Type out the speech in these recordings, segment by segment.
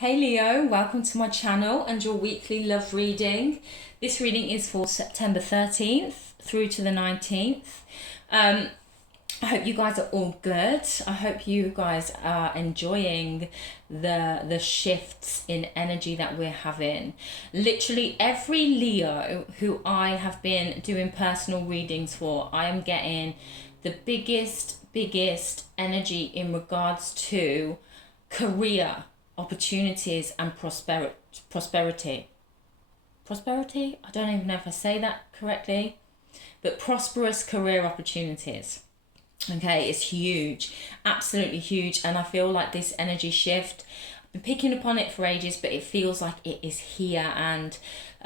Hey Leo, welcome to my channel and your weekly love reading. This reading is for September 13th through to the 19th. I hope you guys are all good. I hope you guys are enjoying the shifts in energy that we're having. Literally every Leo who I have been doing personal readings for, I am getting the biggest energy in regards to career opportunities and prosperity. I don't even know if I say that correctly, but prosperous career opportunities. Okay, it's huge, absolutely huge, and I feel like this energy shift, I've been picking up on it for ages, but it feels like it is here, and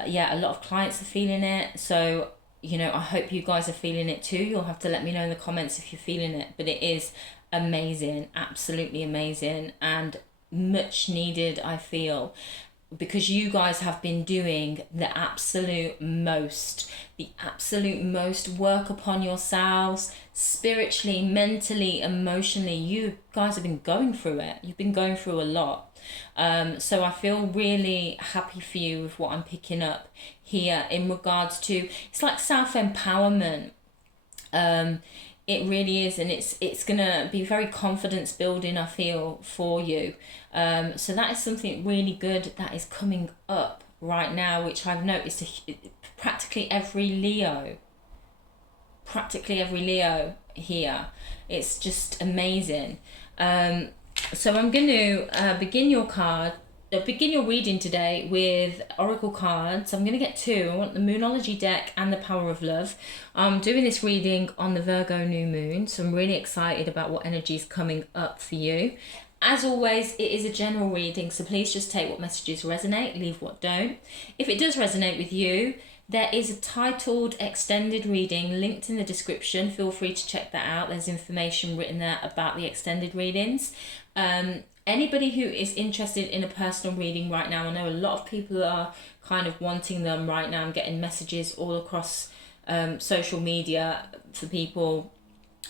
yeah, a lot of clients are feeling it. So I hope you guys are feeling it too. You'll have to let me know in the comments if you're feeling it, but it is amazing, absolutely amazing, and much needed, I feel, because you guys have been doing the absolute most work upon yourselves, spiritually, mentally, emotionally. You guys have been going through it. You've been going through a lot. So I feel really happy for you with what I'm picking up here in regards to, it's like self-empowerment. It really is, and it's gonna be very confidence building, I feel, for you. So that is something really good that is coming up right now, which I've noticed practically every Leo here. It's just amazing. So I'm going to begin your reading today with oracle cards. I'm going to get two. I want the Moonology deck and the Power of Love. I'm doing this reading on the Virgo new moon, so I'm really excited about what energy is coming up for you. As always, it is a general reading, so please just take what messages resonate, leave what don't. If it does resonate with you, there is a titled extended reading linked in the description. Feel free to check that out. There's information written there about the extended readings. Anybody who is interested in a personal reading right now, I know a lot of people are kind of wanting them right now. I'm getting messages all across social media for people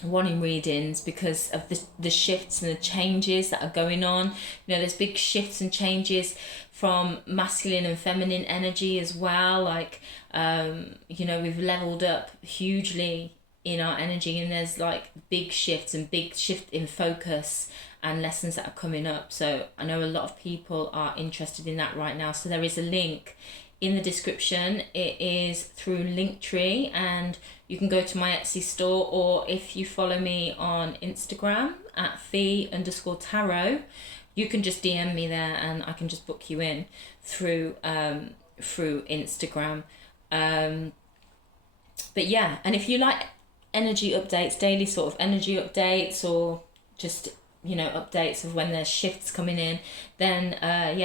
wanting readings because of the shifts and the changes that are going on. There's big shifts and changes from masculine and feminine energy as well. Like, we've leveled up hugely in our energy, and there's like big shifts and big shift in focus and lessons that are coming up. So I know a lot of people are interested in that right now. So there is a link in the description. It is through Linktree, and you can go to my Etsy store, or if you follow me on Instagram at @fee_tarot, you can just DM me there and I can just book you in through Instagram. But yeah, and if you like energy updates, daily sort of energy updates, or just updates of when there's shifts coming in, then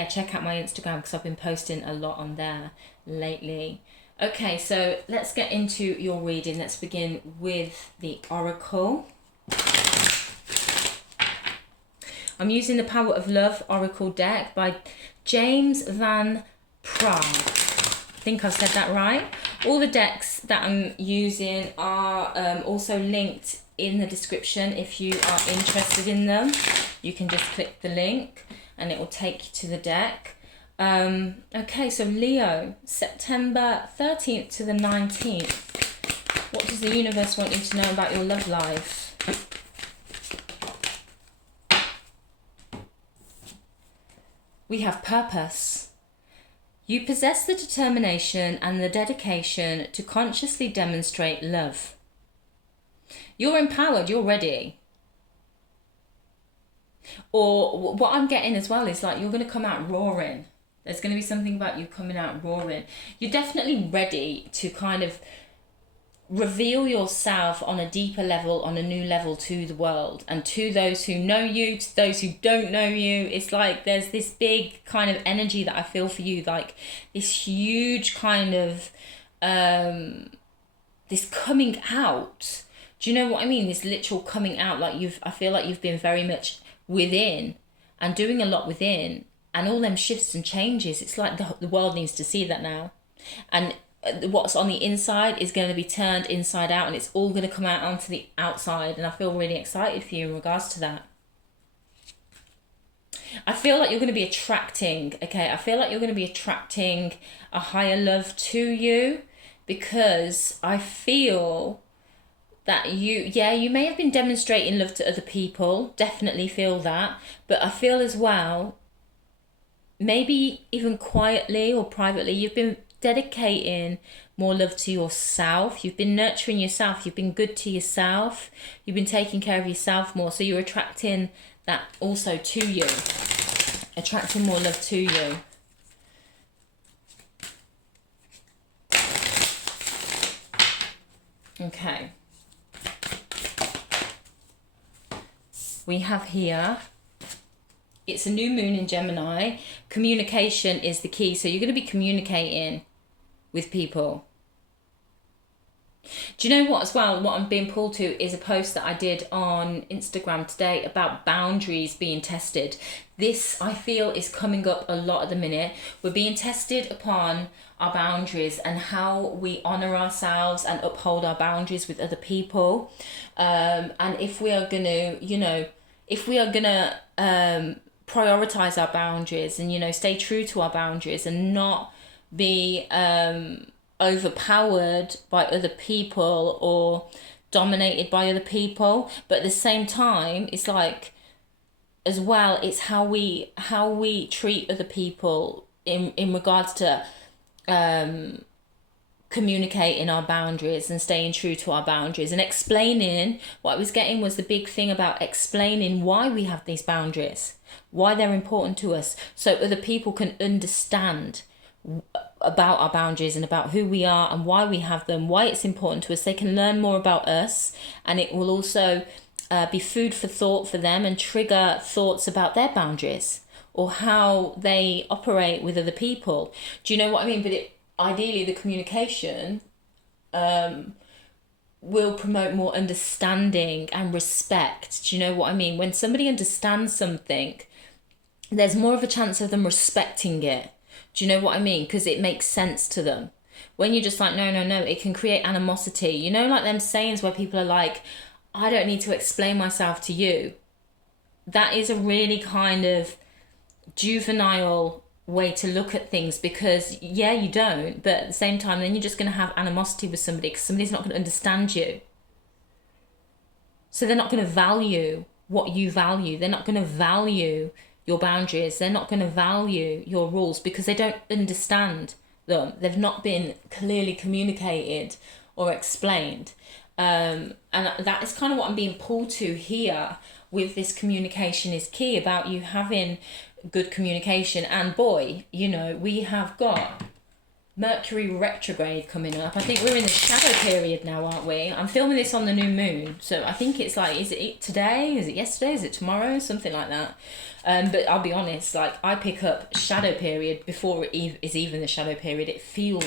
check out my Instagram, because I've been posting a lot on there lately. Okay, so let's get into your reading. Let's begin with the oracle. I'm using the Power of Love Oracle deck by James Van Praagh. I think I've said that right. All the decks that I'm using are also linked in the description. If you are interested in them, you can just click the link and it will take you to the deck. Okay, so Leo, September 13th to the 19th. What does the universe want you to know about your love life? We have purpose. You possess the determination and the dedication to consciously demonstrate love. You're empowered, you're ready. Or what I'm getting as well is like you're going to come out roaring. There's going to be something about you coming out roaring. You're definitely ready to kind of reveal yourself on a deeper level, on a new level to the world, and to those who know you, to those who don't know you. It's like there's this big kind of energy that I feel for you, like this huge kind of this coming out. Do you know what I mean? This literal coming out. Like I feel like you've been very much within and doing a lot within, and all them shifts and changes. It's like the world needs to see that now, and what's on the inside is going to be turned inside out, and it's all going to come out onto the outside. And I feel really excited for you in regards to that. I feel like you're going to be attracting, okay? I feel like you're going to be attracting a higher love to you, because I feel that you may have been demonstrating love to other people, definitely feel that, but I feel as well, maybe even quietly or privately, you've been dedicating more love to yourself. You've been nurturing yourself. You've been good to yourself. You've been taking care of yourself more. So you're attracting that also to you. Attracting more love to you. Okay. We have here, it's a new moon in Gemini. Communication is the key. So you're going to be communicating with people. Do you know what as well? What I'm being pulled to is a post that I did on Instagram today about boundaries being tested. This, I feel, is coming up a lot at the minute. We're being tested upon our boundaries and how we honour ourselves and uphold our boundaries with other people. And if we are going to, if we are going to prioritise our boundaries and, stay true to our boundaries and not be overpowered by other people or dominated by other people, but at the same time, it's like, as well, it's how we treat other people in regards to communicating our boundaries and staying true to our boundaries and explaining. What I was getting was the big thing about explaining why we have these boundaries, why they're important to us, so other people can understand about our boundaries and about who we are and why we have them, why it's important to us. They can learn more about us, and it will also be food for thought for them and trigger thoughts about their boundaries or how they operate with other people. Do you know what I mean? But ideally, the communication will promote more understanding and respect. Do you know what I mean? When somebody understands something, there's more of a chance of them respecting it. Do you know what I mean? Because it makes sense to them. When you're just like, no, it can create animosity. Like them sayings where people are like, I don't need to explain myself to you. That is a really kind of juvenile way to look at things, because you don't, but at the same time then you're just going to have animosity with somebody because somebody's not going to understand you. So they're not going to value what you value. They're not going to value your boundaries. They're not going to value your rules because they don't understand them. They've not been clearly communicated or explained. And that is kind of what I'm being pulled to here with this communication is key, about you having good communication. And boy, we have got Mercury retrograde coming up. I think we're in the shadow period now, aren't we? I'm filming this on the new moon, so I think it's like, is it today? Is it yesterday? Is it tomorrow? Something like that. But I'll be honest, like, I pick up shadow period before it is even the shadow period. It feels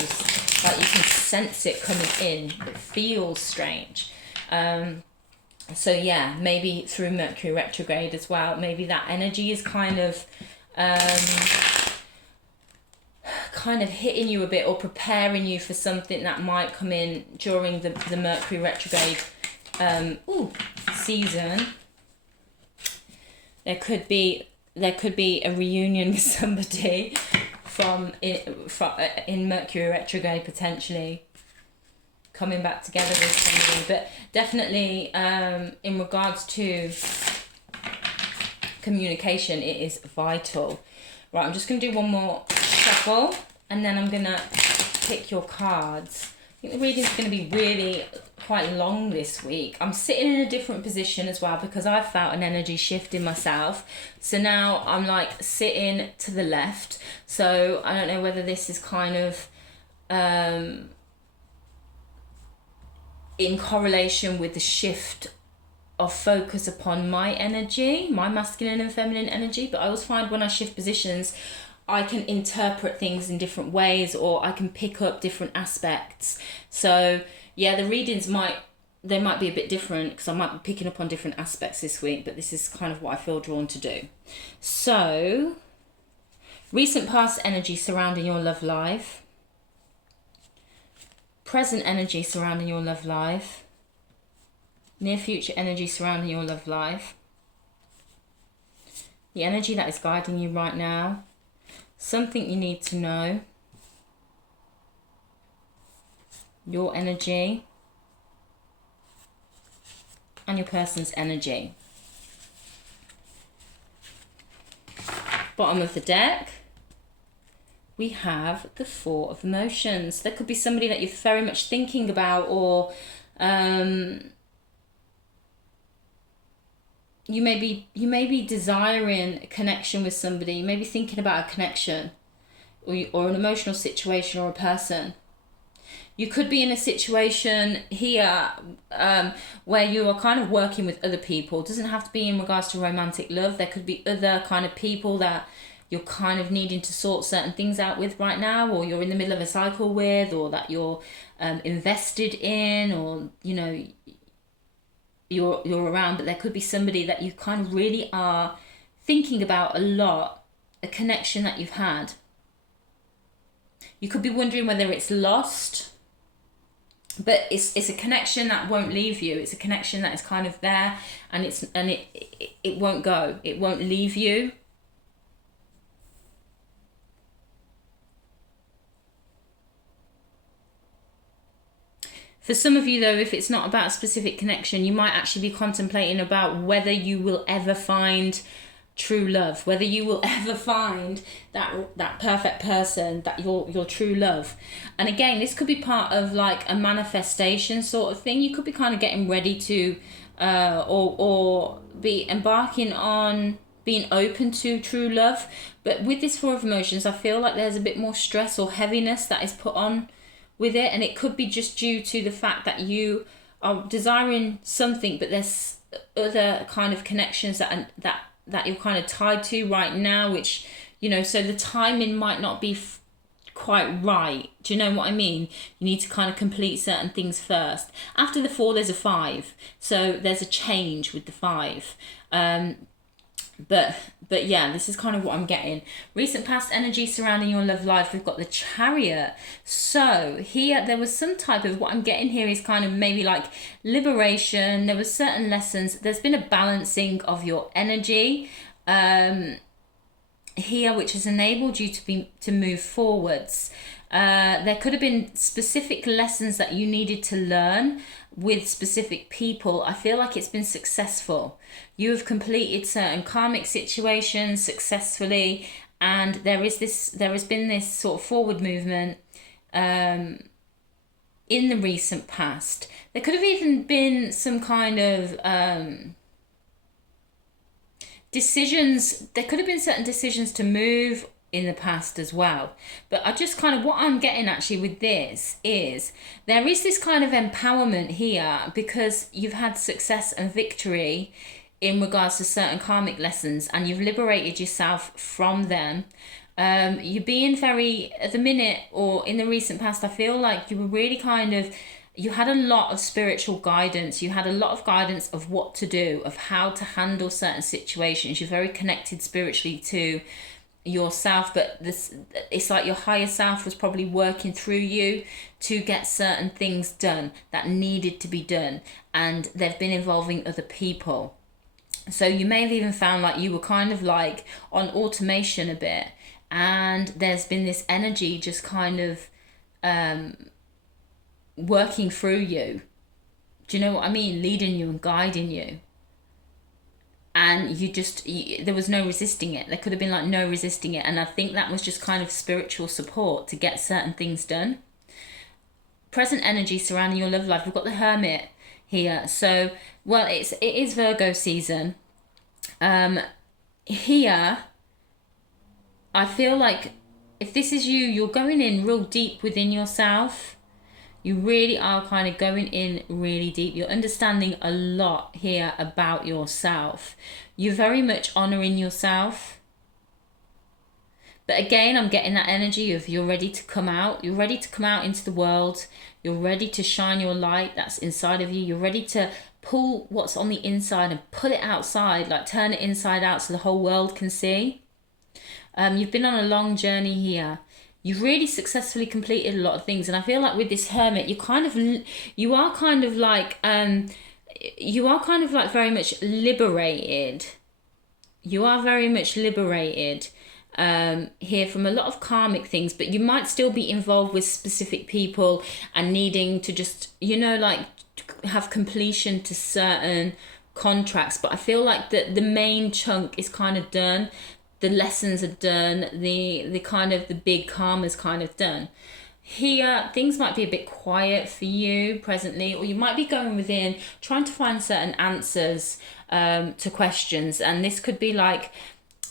like you can sense it coming in. It feels strange. So yeah, maybe through Mercury retrograde as well, maybe that energy is kind of hitting you a bit or preparing you for something that might come in during the Mercury retrograde season. There could be a reunion with somebody from in Mercury retrograde, potentially coming back together with somebody. But definitely in regards to communication, it is vital. Right, I'm just going to do one more shuffle and then I'm going to pick your cards. I think the reading's going to be really quite long this week. I'm sitting in a different position as well because I've felt an energy shift in myself. So now I'm like sitting to the left. So I don't know whether this is kind of in correlation with the shift of focus upon my energy, my masculine and feminine energy. But I always find when I shift positions, I can interpret things in different ways, or I can pick up different aspects. So yeah, the readings might be a bit different because I might be picking up on different aspects this week, but this is kind of what I feel drawn to do. So, recent past energy surrounding your love life, present energy surrounding your love life, near future energy surrounding your love life, the energy that is guiding you right now, something you need to know, your energy, and your person's energy. Bottom of the deck, we have the Four of Emotions. There could be somebody that you're very much thinking about, or you may be desiring a connection with somebody. You may be thinking about a connection, or an emotional situation, or a person. You could be in a situation here where you are kind of working with other people. It doesn't have to be in regards to romantic love. There could be other kind of people that you're kind of needing to sort certain things out with right now, or you're in the middle of a cycle with, or that you're invested in, or you know, you're around. But there could be somebody that you kind of really are thinking about a lot, a connection that you've had. You could be wondering whether it's lost, but it's a connection that won't leave you. It's a connection that is kind of there, and it won't go. It won't leave you. For some of you though, if it's not about a specific connection, you might actually be contemplating about whether you will ever find true love, whether you will ever find that perfect person, that your true love. And again, this could be part of like a manifestation sort of thing. You could be kind of getting ready to or be embarking on being open to true love. But with this Four of Emotions, I feel like there's a bit more stress or heaviness that is put on with it, and it could be just due to the fact that you are desiring something, but there's other kind of connections that you're kind of tied to right now, which, you know, so the timing might not be quite right. Do you know what I mean? You need to kind of complete certain things first. After the 4, there's a 5, so there's a change with the 5. But yeah, this is kind of what I'm getting. Recent past energy surrounding your love life. We've got the Chariot. So here, there was some type of, what I'm getting here is kind of maybe like liberation. There was certain lessons. There's been a balancing of your energy here, which has enabled you to move forwards. There could have been specific lessons that you needed to learn with specific people. I feel like it's been successful. You have completed certain karmic situations successfully, and there has been this sort of forward movement in the recent past. There could have even been some kind of decisions. There could have been certain decisions to move in the past as well. But I just kind of, what I'm getting actually with this is there is this kind of empowerment here, because you've had success and victory in regards to certain karmic lessons, and you've liberated yourself from them. You're being very, at the minute or in the recent past, I feel like you were really kind of, you had a lot of spiritual guidance. You had a lot of guidance of what to do, of how to handle certain situations. You're very connected spiritually to yourself, but it's like your higher self was probably working through you to get certain things done that needed to be done, and they've been involving other people. So you may have even found like you were kind of like on automation a bit, and there's been this energy just kind of working through you. Do you know what I mean? Leading you and guiding you. And there was no resisting it. There could have been like no resisting it. And I think that was just kind of spiritual support to get certain things done. Present energy surrounding your love life. We've got the Hermit here. So, well, it is Virgo season. Here, I feel like if this is you, you're going in real deep within yourself. You really are kind of going in really deep. You're understanding a lot here about yourself. You're very much honouring yourself. But again, I'm getting that energy of you're ready to come out. You're ready to come out into the world. You're ready to shine your light that's inside of you. You're ready to pull what's on the inside and put it outside, like turn it inside out so the whole world can see. You've been on a long journey here. You've really successfully completed a lot of things, and I feel like with this Hermit, you are kind of like very much liberated You are very much liberated here from a lot of karmic things, but you might still be involved with specific people and needing to just, you know, like have completion to certain contracts. But I feel like the main chunk is kind of done. The lessons are done. The kind of the big karma's kind of done. Here, things might be a bit quiet for you presently, or you might be going within, trying to find certain answers to questions. And this could be like,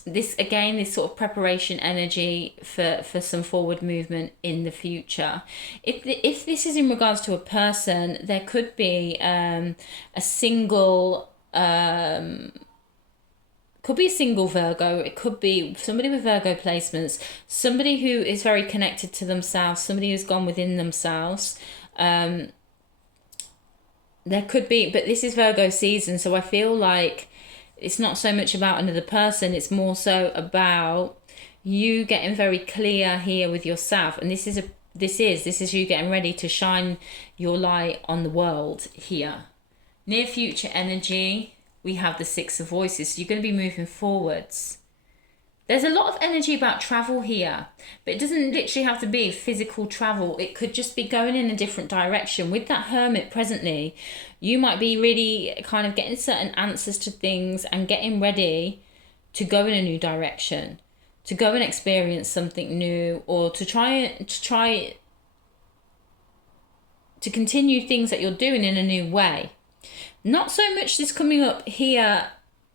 this again, this sort of preparation energy for some forward movement in the future. If this is in regards to a person, there could be a single could be a single Virgo. It could be somebody with Virgo placements, somebody who is very connected to themselves, somebody who's gone within themselves. There could be, but this is Virgo season, so I feel like it's not so much about another person, it's more so about you getting very clear here with yourself. And this is you getting ready to shine your light on the world here. Near future energy, we have the Six of Voices. So you're going to be moving forwards. There's a lot of energy about travel here, but it doesn't literally have to be physical travel. It could just be going in a different direction. With that Hermit presently, you might be really kind of getting certain answers to things and getting ready to go in a new direction, to go and experience something new, or to try to continue things that you're doing in a new way. Not so much this coming up here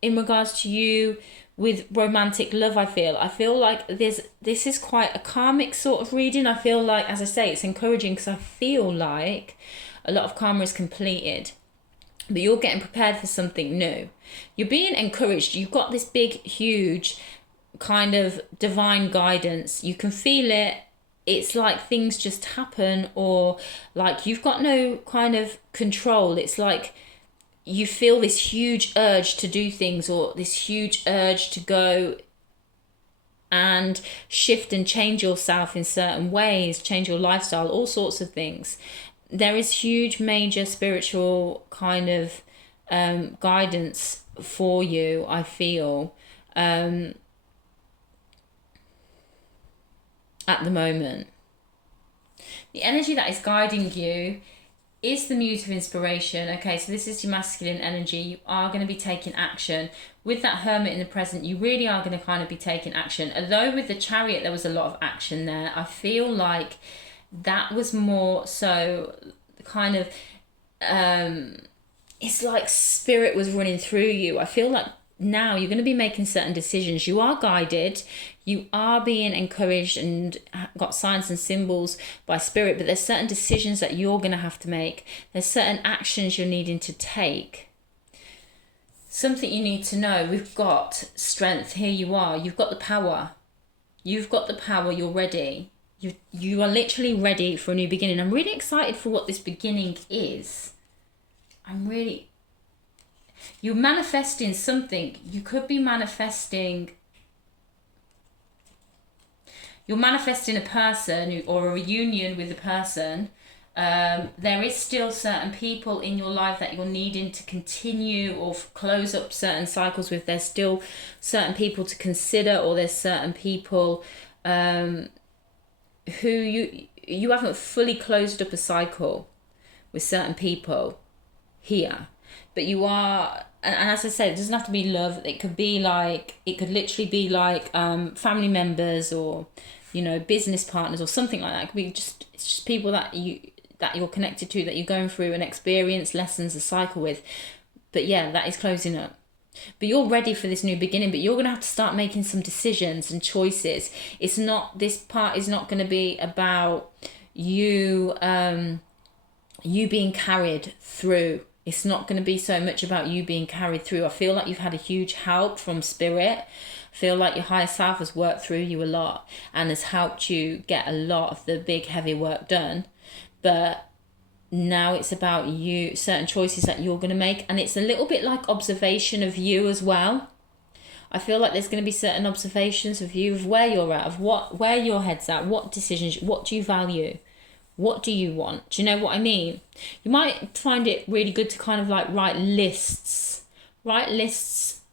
in regards to you with romantic love. I feel like this is quite a karmic sort of reading. I feel like, as I say, it's encouraging because I feel like a lot of karma is completed, but you're getting prepared for something new. You're being encouraged. You've got this big, huge kind of divine guidance. You can feel it. It's like things just happen, or like you've got no kind of control. It's like you feel this huge urge to do things, or this huge urge to go and shift and change yourself in certain ways, change your lifestyle, all sorts of things. There is huge, major spiritual kind of guidance for you, I feel, at the moment. The energy that is guiding you is the Muse of Inspiration. Okay, so this is your masculine energy. You are going to be taking action. With that Hermit in the present, you really are going to kind of be taking action. Although with the Chariot, there was a lot of action there. I feel like that was more so kind of, it's like spirit was running through you. I feel like now you're going to be making certain decisions. You are guided, you are being encouraged and got signs and symbols by spirit, but there's certain decisions that you're going to have to make. There's certain actions you're needing to take. Something you need to know, we've got strength. Here you are, you've got the power. You've got the power, you're ready. You are literally ready for a new beginning. I'm really excited for what this beginning is. You're manifesting something. You could be manifesting, you're manifesting a person or a reunion with a person. There is still certain people in your life that you're needing to continue or close up certain cycles with. There's still certain people to consider, or there's certain people who you haven't fully closed up a cycle with certain people here. But you are, and as I said, it doesn't have to be love. It could be like, it could literally be like family members, or, you know, business partners or something like that. It could be just, it's just people that you're connected to, that you're going through an experience, lessons, a cycle with. But yeah, that is closing up. But you're ready for this new beginning, but you're going to have to start making some decisions and choices. It's not, this part is not going to be about you, you being carried through. It's not going to be so much about you being carried through. I feel like you've had a huge help from spirit. I feel like your higher self has worked through you a lot and has helped you get a lot of the big heavy work done. But now it's about you, certain choices that you're going to make. And it's a little bit like observation of you as well. I feel like there's going to be certain observations of you, of where you're at, of where your head's at, what decisions, what do you value? What do you want? Do you know what I mean? You might find it really good to kind of like write lists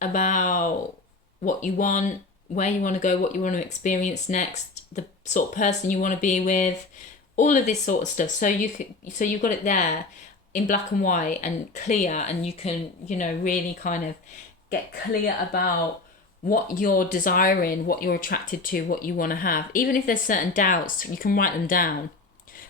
about what you want, where you want to go, what you want to experience next, the sort of person you want to be with, all of this sort of stuff. So you've got it there in black and white and clear, and you can, you know, really kind of get clear about what you're desiring, what you're attracted to, what you want to have. Even if there's certain doubts, you can write them down.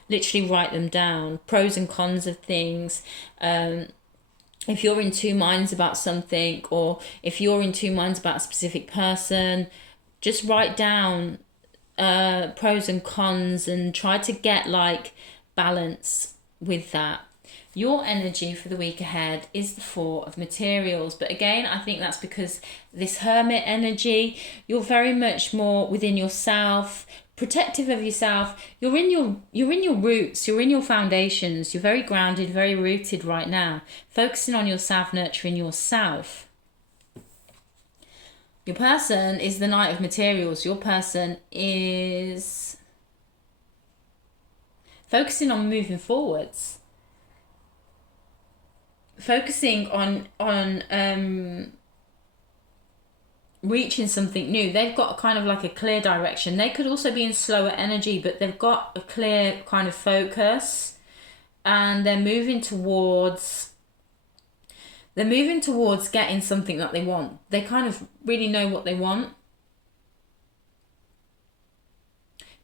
Literally write them down. Pros and cons of things. If you're in two minds about something, or if you're in two minds about a specific person, just write down pros and cons and try to get like balance with that. Your energy for the week ahead is the Four of Materials. But again, I think that's because this Hermit energy, you're very much more within yourself, protective of yourself. You're in your roots, you're in your foundations. You're very grounded, very rooted right now. Focusing on yourself, nurturing yourself. Your person is the Knight of Materials. Your person is focusing on moving forwards. Focusing on reaching something new. They've got kind of like a clear direction. They could also be in slower energy, but they've got a clear kind of focus, and they're moving towards getting something that they want. They kind of really know what they want.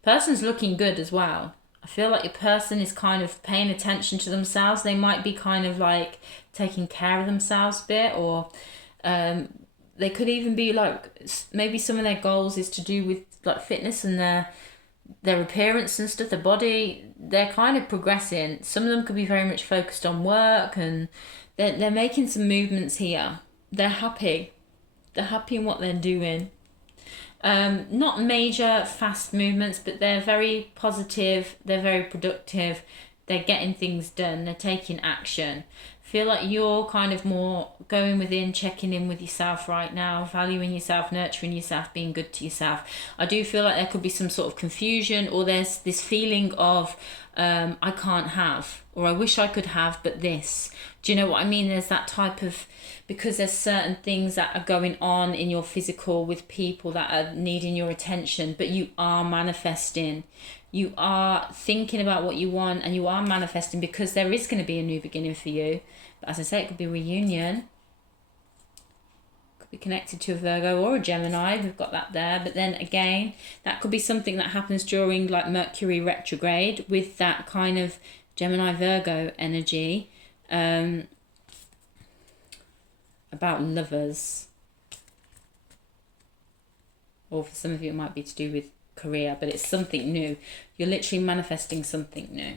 Person's looking good as well. I feel like your person is kind of paying attention to themselves. They might be kind of like taking care of themselves a bit, or they could even be like, maybe some of their goals is to do with like fitness and their appearance and stuff, their body. They're kind of progressing. Some of them could be very much focused on work, and they're making some movements here. They're happy. They're happy in what they're doing. Not major fast movements, but they're very positive, they're very productive, they're getting things done, they're taking action. Feel like you're kind of more going within, checking in with yourself right now, valuing yourself, nurturing yourself, being good to yourself. I do feel like there could be some sort of confusion, or there's this feeling of I can't have, or I wish I could have, but this. Do you know what I mean? There's that type of, because there's certain things that are going on in your physical with people that are needing your attention, but you are manifesting. You are thinking about what you want, and you are manifesting, because there is going to be a new beginning for you. But as I say, it could be a reunion. Could be connected to a Virgo or a Gemini. We've got that there. But then again, that could be something that happens during like Mercury retrograde with that kind of Gemini Virgo energy. About lovers. Or for some of you, it might be to do with career, but it's something new. You're literally manifesting something new.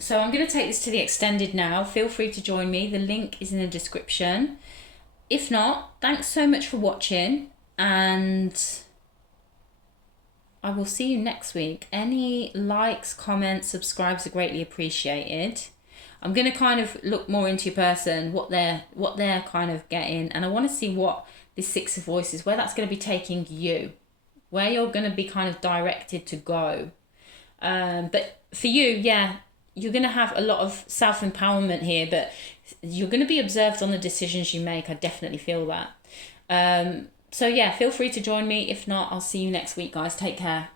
So I'm going to take this to the extended now. Feel free to join me. The link is in the description. If not, thanks so much for watching, and I will see you next week. Any likes, comments, subscribes are greatly appreciated. I'm going to kind of look more into your person, what they're kind of getting, and I want to see what this Six of Voices, where that's going to be taking you, where you're going to be kind of directed to go. But for you, yeah, you're going to have a lot of self-empowerment here, but you're going to be observed on the decisions you make. I definitely feel that. So yeah, feel free to join me. If not, I'll see you next week, guys. Take care.